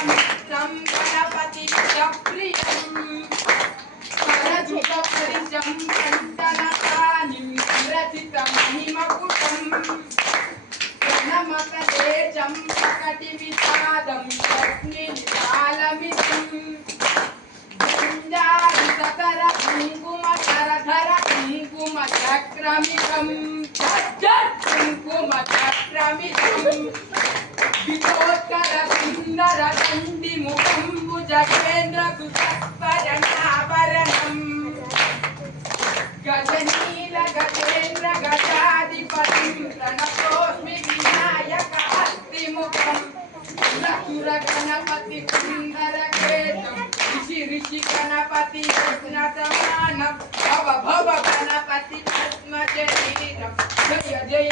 लोकमित्रं गणपतिप्रियं परजुगपरिजं कण्ठनकानिं विरचितमहिमकुटं प्रणमकतेजं प्रकटिविषादं यज्ञनिकालमिदं sucker कुङ्कुमकरधर कुङ्कुमचक्रमिदं कुङ्कुमचक्रमिदं विकोत्कर सुन्दर कण्डिमुखं भुजगेन्द्र कुशस्वरणाभरणं गजनील गजेन्द्र गजाधिपतिं प्रणतोऽस्मि विनायक हस्तिमुखं लसुर गणपति सुन्दरकेशं ऋषि गणपति कृष्णसमानं भव भव गणपति पद्मशरीरं जय जय